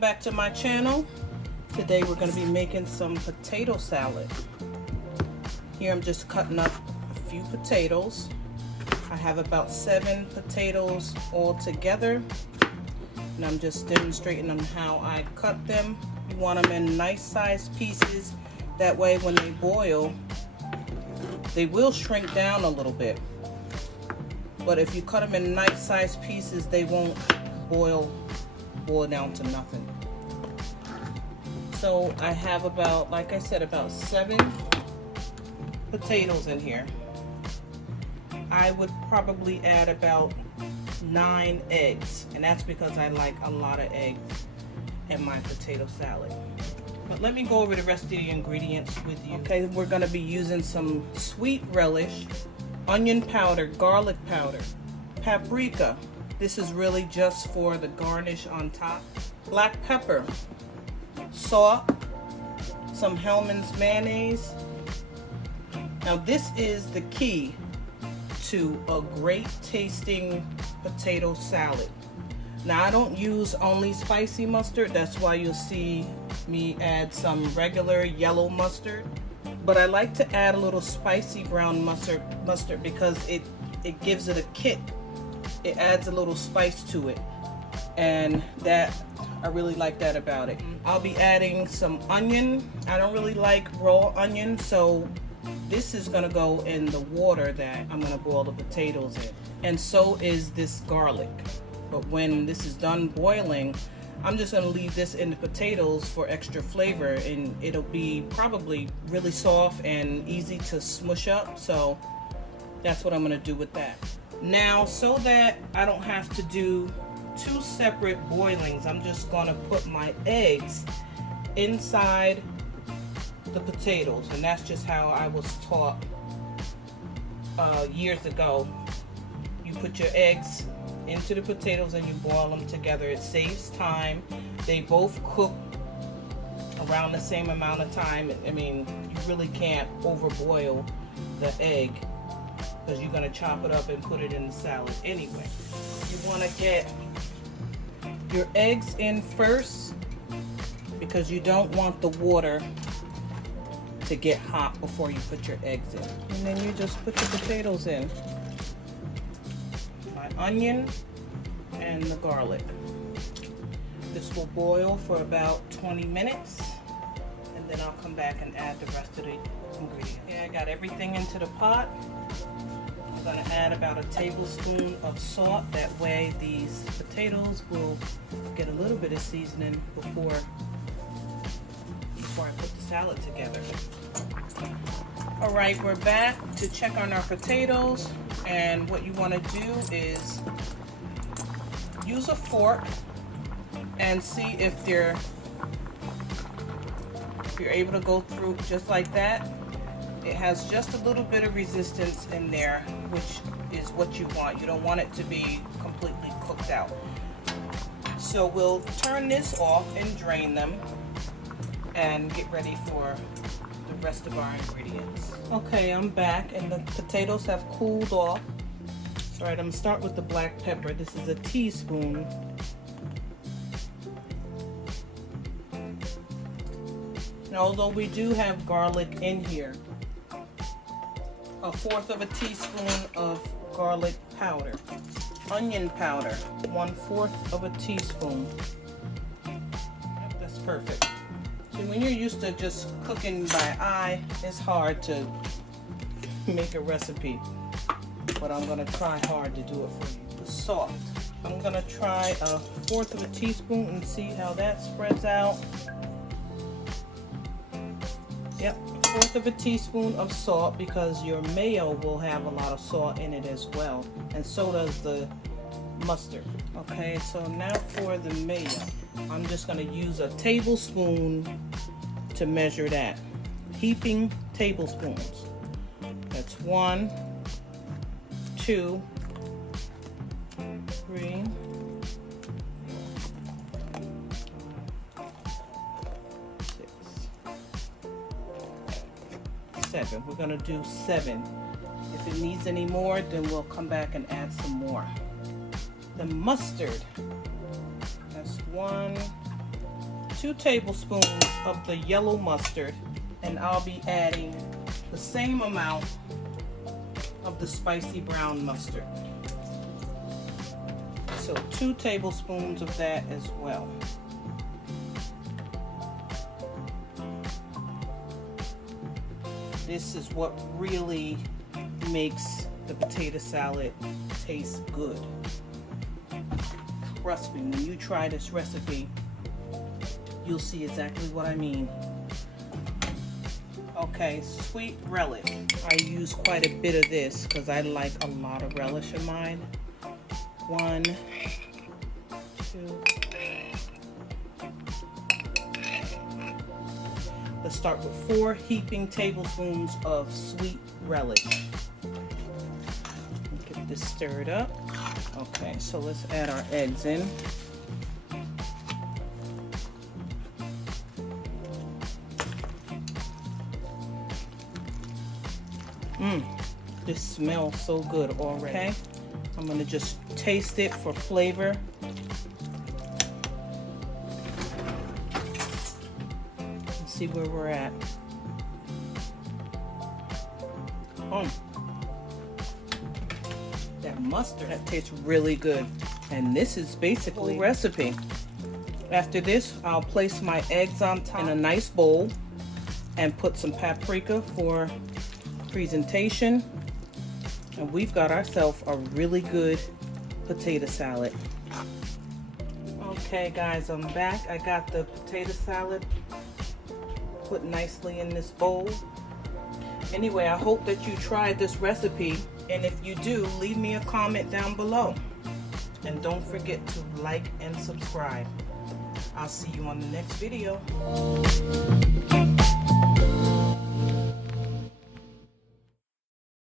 Welcome back to my channel. Today we're going to be making some potato salad. Here I'm just cutting up a few potatoes. I have about 7 potatoes all together, and I'm just demonstrating on how I cut them. You want them in nice sized pieces, that way when they boil they will shrink down a little bit, but if you cut them in nice sized pieces they won't boil down to nothing. So I have about, like I said, about 7 potatoes in here. I would probably add about 9 eggs, and that's because I like a lot of eggs in my potato salad. But let me go over the rest of the ingredients with you. Okay, we're going to be using some sweet relish, onion powder, garlic powder, paprika. This is really just for the garnish on top. Black pepper, salt, some Hellmann's mayonnaise. Now this is the key to a great tasting potato salad. Now I don't use only spicy mustard, that's why you'll see me add some regular yellow mustard. But I like to add a little spicy brown mustard because it gives it a kick. It adds a little spice to it, and that I really like that about it. I'll be adding some onion. I don't really like raw onion, so this is gonna go in the water that I'm gonna boil the potatoes in, and so is this garlic. But when this is done boiling, I'm just gonna leave this in the potatoes for extra flavor, and it'll be probably really soft and easy to smush up, so that's what I'm gonna do with that. Now, so that I don't have to do 2 separate boilings, I'm just gonna put my eggs inside the potatoes, and that's just how I was taught years ago. You put your eggs into the potatoes and you boil them together. It saves time. They both cook around the same amount of time. I mean, you really can't overboil the egg, because you're going to chop it up and put it in the salad anyway. You want to get your eggs in first because you don't want the water to get hot before you put your eggs in. And then you just put your potatoes in. My onion and the garlic. This will boil for about 20 minutes, and then I'll come back and add the rest of the ingredients. Okay, I got everything into the pot. I'm going to add about a tablespoon of salt. That way these potatoes will get a little bit of seasoning before I put the salad together. Alright, we're back to check on our potatoes, and what you want to do is use a fork and see if you're able to go through just like that. It has just a little bit of resistance in there, which is what you want. You don't want it to be completely cooked out. So we'll turn this off and drain them and get ready for the rest of our ingredients. Okay, I'm back and the potatoes have cooled off. All right, I'm gonna start with the black pepper. This is a teaspoon. And although we do have garlic in here, 1/4 of a teaspoon of garlic powder. Onion powder, 1/4 of a teaspoon. Yep, that's perfect. See, when you're used to just cooking by eye, it's hard to make a recipe. But I'm gonna try hard to do it for you. The salt. I'm gonna try 1/4 of a teaspoon and see how that spreads out. Yep, 1/4 of a teaspoon of salt, because your mayo will have a lot of salt in it as well, and so does the mustard. Okay, so now for the mayo, I'm just going to use a tablespoon to measure that. Heaping tablespoons. That's 1, 2, 3, 7. We're going to do 7. If it needs any more, then we'll come back and add some more. The mustard, that's 1, 2 tablespoons of the yellow mustard, and I'll be adding the same amount of the spicy brown mustard. So 2 tablespoons of that as well. This is what really makes the potato salad taste good. Trust me, when you try this recipe, you'll see exactly what I mean. Okay, sweet relish. I use quite a bit of this because I like a lot of relish in mine. 1, 2. Let's start with 4 heaping tablespoons of sweet relish. Get this stirred up. Okay, so let's add our eggs in. This smells so good already. Okay, I'm gonna just taste it for flavor. Let's see where we're at. That mustard, that tastes really good. And this is basically the recipe. After this, I'll place my eggs on top in a nice bowl and put some paprika for presentation. And we've got ourselves a really good potato salad. Okay guys, I'm back. I got the potato salad put nicely in this bowl. Anyway, I hope that you tried this recipe, and if you do, leave me a comment down below. And don't forget to like and subscribe. I'll see you on the next video.